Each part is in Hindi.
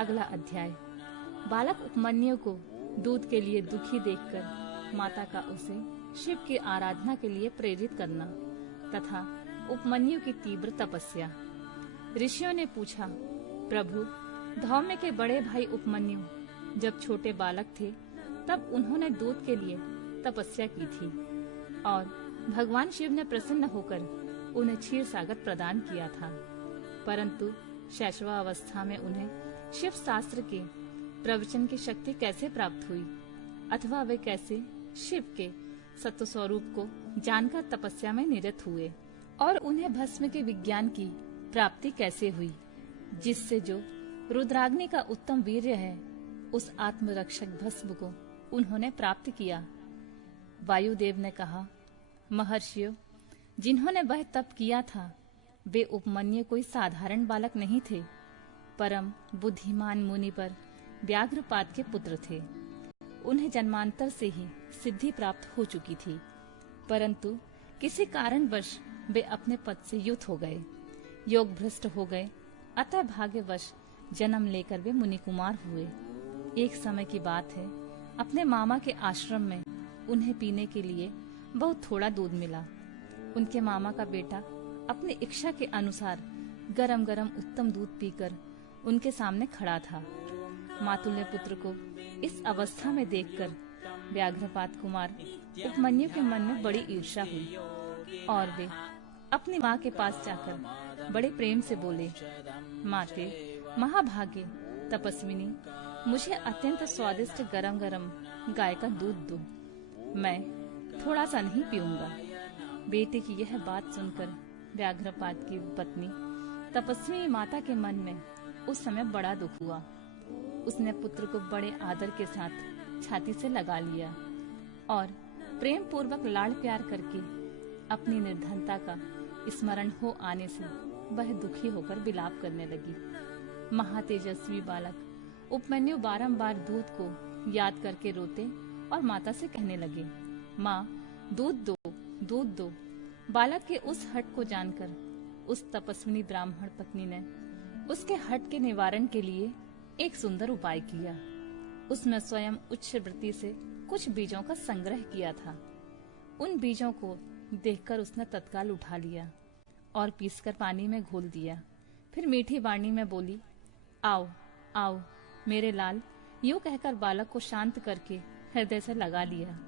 अगला अध्याय। बालक उपमन्यु को दूध के लिए दुखी देखकर माता का उसे शिव की आराधना के लिए प्रेरित करना तथा उपमन्यु की तीव्र तपस्या। ऋषियों ने पूछा, प्रभु, धौम्य के बड़े भाई उपमन्यु जब छोटे बालक थे तब उन्होंने दूध के लिए तपस्या की थी और भगवान शिव ने प्रसन्न होकर उन्हें क्षीर सागर प्रदान किया था, परंतु शैशवावस्था में उन्हें शिव शास्त्र के प्रवचन की शक्ति कैसे प्राप्त हुई अथवा वे कैसे शिव के सत्व स्वरूप को जानकर तपस्या में निरत हुए और उन्हें भस्म के विज्ञान की प्राप्ति कैसे हुई, जिससे जो रुद्राग्नि का उत्तम वीर्य है उस आत्मरक्षक भस्म को उन्होंने प्राप्त किया। वायुदेव ने कहा, महर्षियों, जिन्होंने वह तप किया था वे उपमन्यु कोई साधारण बालक नहीं थे, परम बुद्धिमान मुनि पर व्याघ्रपाद के पुत्र थे। उन्हें जन्मांतर से ही सिद्धि प्राप्त हो चुकी थी, परंतु किसी कारणवश वे अपने पद से युत हो गए, योग भ्रष्ट हो गए, अतः भाग्यवश जन्म लेकर वे मुनि कुमार हुए। एक समय की बात है, अपने मामा के आश्रम में उन्हें पीने के लिए बहुत थोड़ा दूध मिला। उनके मामा का बेटा अपनी इच्छा के अनुसार गरम गरम उत्तम दूध पीकर उनके सामने खड़ा था। मातुल्य पुत्र को इस अवस्था में देखकर व्याघ्रपाद कुमार उपमन्यु के मन में बड़ी ईर्ष्या हुई और वे अपनी माँ के पास जाकर बड़े प्रेम से बोले, माते, महाभागे, तपस्विनी, मुझे अत्यंत स्वादिष्ट गरम गरम गाय का दूध दो, मैं थोड़ा सा नहीं पीऊंगा। बेटे की यह बात सुनकर व्याघ्रपाद की पत्नी तपस्वी माता के मन में उस समय बड़ा दुख हुआ। उसने पुत्र को बड़े आदर के साथ छाती से लगा लिया और प्रेम पूर्वक लाड़ प्यार करके अपनी निर्धनता का स्मरण हो आने से वह दुखी होकर विलाप करने लगी। महातेजस्वी बालक उपमन्यु बारंबार दूध को याद करके रोते और माता से कहने लगे, माँ, दूध दो, दूध दो। बालक के उस हट को जानकर उस तपस्विनी ब्राह्मण पत्नी ने उसके हट के निवारण के लिए एक सुंदर उपाय किया। उसने स्वयं उच्च वृत्ति से कुछ बीजों का संग्रह किया था। उन बीजों को देखकर उसने तत्काल उठा लिया और पीसकर पानी में घोल दिया। फिर मीठी वाणी में बोली, आओ आओ मेरे लाल। यूं कहकर बालक को शांत करके हृदय से लगा लिया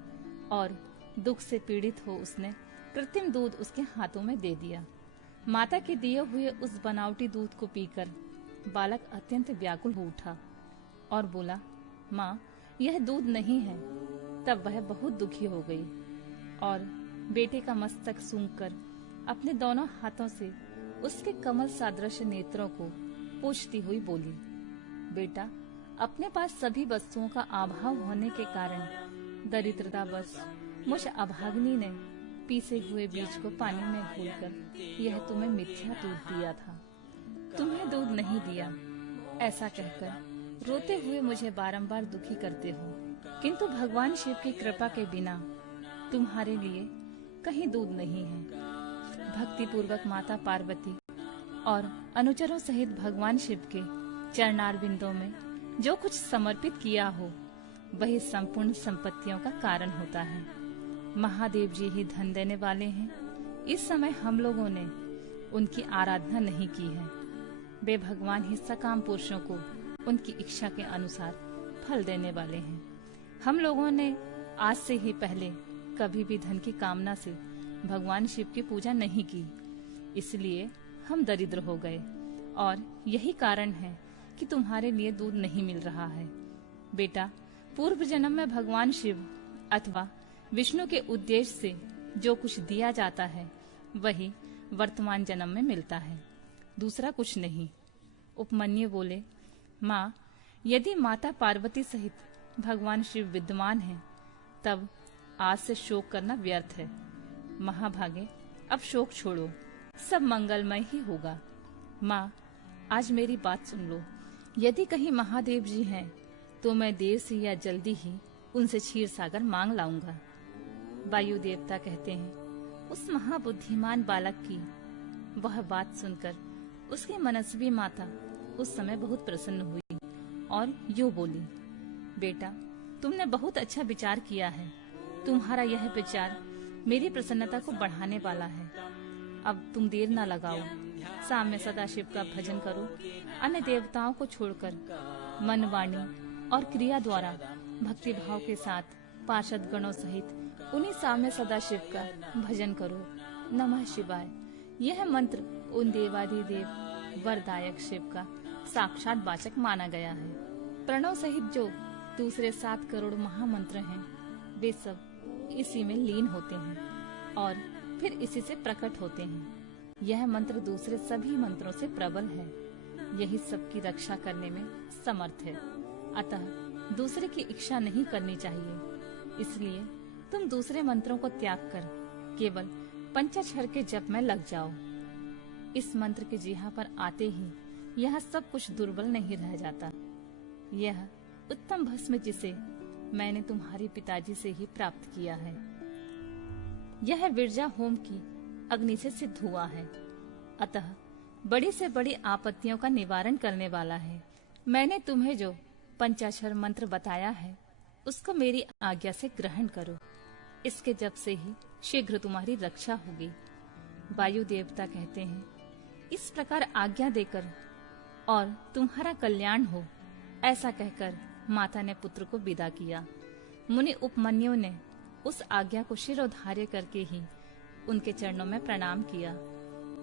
और दुख से पीड़ित हो उसने कृत्रिम दूध उसके हाथों में दे दिया। माता के दिए हुए उस बनावटी दूध को पीकर बालक अत्यंत व्याकुल हो उठा और बोला, माँ, यह दूध नहीं है। तब वह बहुत दुखी हो गई और बेटे का मस्तक सूंघकर अपने दोनों हाथों से उसके कमल सादृश नेत्रों को पोंछती हुई बोली, बेटा, अपने पास सभी वस्तुओं का अभाव होने के कारण दरिद्रतावश मुझ अभागिनी ने पीसे हुए बीज को पानी में घोलकर यह तुम्हें मिथ्या दूध दिया था, तुम्हें दूध नहीं दिया। ऐसा कहकर रोते हुए मुझे बारंबार दुखी करते हो, किंतु भगवान शिव की कृपा के बिना तुम्हारे लिए कहीं दूध नहीं है। भक्ति पूर्वक माता पार्वती और अनुचरों सहित भगवान शिव के चरणारविंदों में जो कुछ समर्पित किया हो वही संपूर्ण संपत्तियों का कारण होता है। महादेव जी ही धन देने वाले हैं। इस समय हम लोगों ने उनकी आराधना नहीं की है। वे भगवान ही सकाम पुरुषों को उनकी इच्छा के अनुसार फल देने वाले हैं। हम लोगों ने आज से ही पहले कभी भी धन की कामना से भगवान शिव की पूजा नहीं की, इसलिए हम दरिद्र हो गए और यही कारण है कि तुम्हारे लिए दूध नहीं मिल रहा है। बेटा, पूर्व जन्म में भगवान शिव अथवा विष्णु के उद्देश्य से जो कुछ दिया जाता है वही वर्तमान जन्म में मिलता है, दूसरा कुछ नहीं। उपमन्यु बोले, माँ, यदि माता पार्वती सहित भगवान शिव विद्यमान हैं, तब आज से शोक करना व्यर्थ है। महाभागे, अब शोक छोड़ो, सब मंगलमय ही होगा। माँ, आज मेरी बात सुन लो। यदि कहीं महादेव जी हैं, तो मैं देर से या जल्दी ही उनसे क्षीर सागर मांग लाऊंगा। वायु देवता कहते हैं, उस महाबुद्धिमान बालक की वह बात सुनकर उसकी मनस्वी माता उस समय बहुत प्रसन्न हुई और यूं बोली, बेटा, तुमने बहुत अच्छा विचार किया है। तुम्हारा यह विचार मेरी प्रसन्नता को बढ़ाने वाला है। अब तुम देर न लगाओ, सामने सदाशिव का भजन करो। अन्य देवताओं को छोड़कर मन, वाणी और क्रिया द्वारा भक्ति भाव के साथ पार्षद गणों सहित उन्हीं सामने सदाशिव का भजन करो। नमः शिवाय। यह मंत्र उन देवाधिदेव वरदायक शिव का साक्षात वाचक माना गया है। प्रणव सहित जो दूसरे 7 करोड़ महामंत्र हैं, वे सब इसी में लीन होते हैं और फिर इसी से प्रकट होते हैं। यह मंत्र दूसरे सभी मंत्रों से प्रबल है। यही सबकी रक्षा करने में समर्थ है। अतः दूसरे की इच्छा नहीं करनी चाहिए। इसलिए तुम दूसरे मंत्रों को त्याग कर केवल पंचाक्षर के जप में लग जाओ। इस मंत्र के जिह्वा पर आते ही यह सब कुछ दुर्बल नहीं रह जाता। यह उत्तम भस्म जिसे मैंने तुम्हारे पिताजी से ही प्राप्त किया है, यह विरजा होम की अग्नि से सिद्ध हुआ है। अतः बड़ी से बड़ी आपत्तियों का निवारण करने वाला है। मैंने तुम्हें जो पंचाक्षर मंत्र बताया है, उसको मेरी आज्ञा से ग्रहण करो। इसके जप से ही शीघ्र तुम्हारी रक्षा होगी। वायु देवता कहते हैं, इस प्रकार आज्ञा देकर और तुम्हारा कल्याण हो, ऐसा कहकर माता ने पुत्र को विदा किया। मुनि उपमन्यु ने उस आज्ञा को शिरोधार्य करके ही उनके चरणों में प्रणाम किया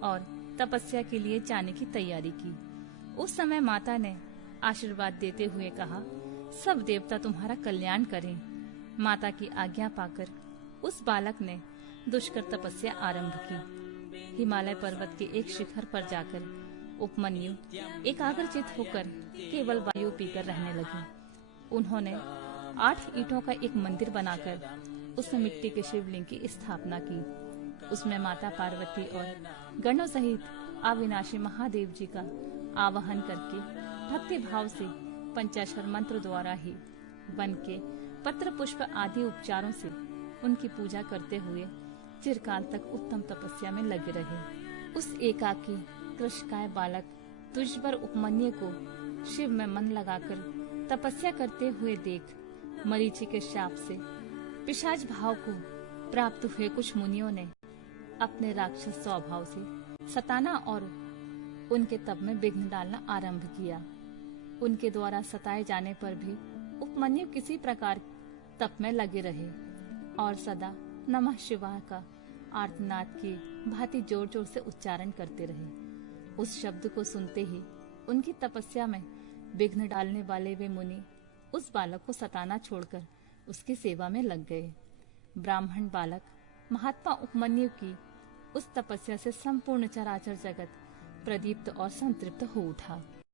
और तपस्या के लिए जाने की तैयारी की। उस समय माता ने आशीर्वाद देते हुए कहा, सब देवता तुम्हारा कल्याण करें। माता की आज्ञा पाकर उस बालक ने दुष्कर तपस्या आरंभ की। हिमालय पर्वत के एक शिखर पर जाकर उपमन्यु एकाग्रचित होकर केवल वायु पीकर रहने लगे। उन्होंने 8 ईंटों का एक मंदिर बनाकर उसमें मिट्टी के शिवलिंग की स्थापना की। उसमें माता पार्वती और गणों सहित अविनाशी महादेव जी का आवाहन करके भक्ति भाव से पंचाक्षर मंत्र द्वारा ही वन के पत्र पुष्प आदि उपचारों से उनकी पूजा करते हुए चिरकाल तक उत्तम तपस्या में लगे रहे। उस एकाकी कृशकाय बालक तुझबर उपमन्यु को शिव में मन लगाकर तपस्या करते हुए देख मरीचि के शाप से पिशाच भाव को प्राप्त हुए कुछ मुनियों ने अपने राक्षस स्वभाव से सताना और उनके तप में विघ्न डालना आरंभ किया। उनके द्वारा सताए जाने पर भी उपमन्यु किसी प्रकार तप में लगे रहे और सदा नमः शिवाय का आर्तनाद की भांति जोर जोर से उच्चारण करते रहे। उस शब्द को सुनते ही उनकी तपस्या में विघ्न डालने वाले वे मुनि उस बालक को सताना छोड़कर उसकी सेवा में लग गए। ब्राह्मण बालक महात्मा उपमन्यु की उस तपस्या से संपूर्ण चराचर जगत प्रदीप्त और संतृप्त हो उठा।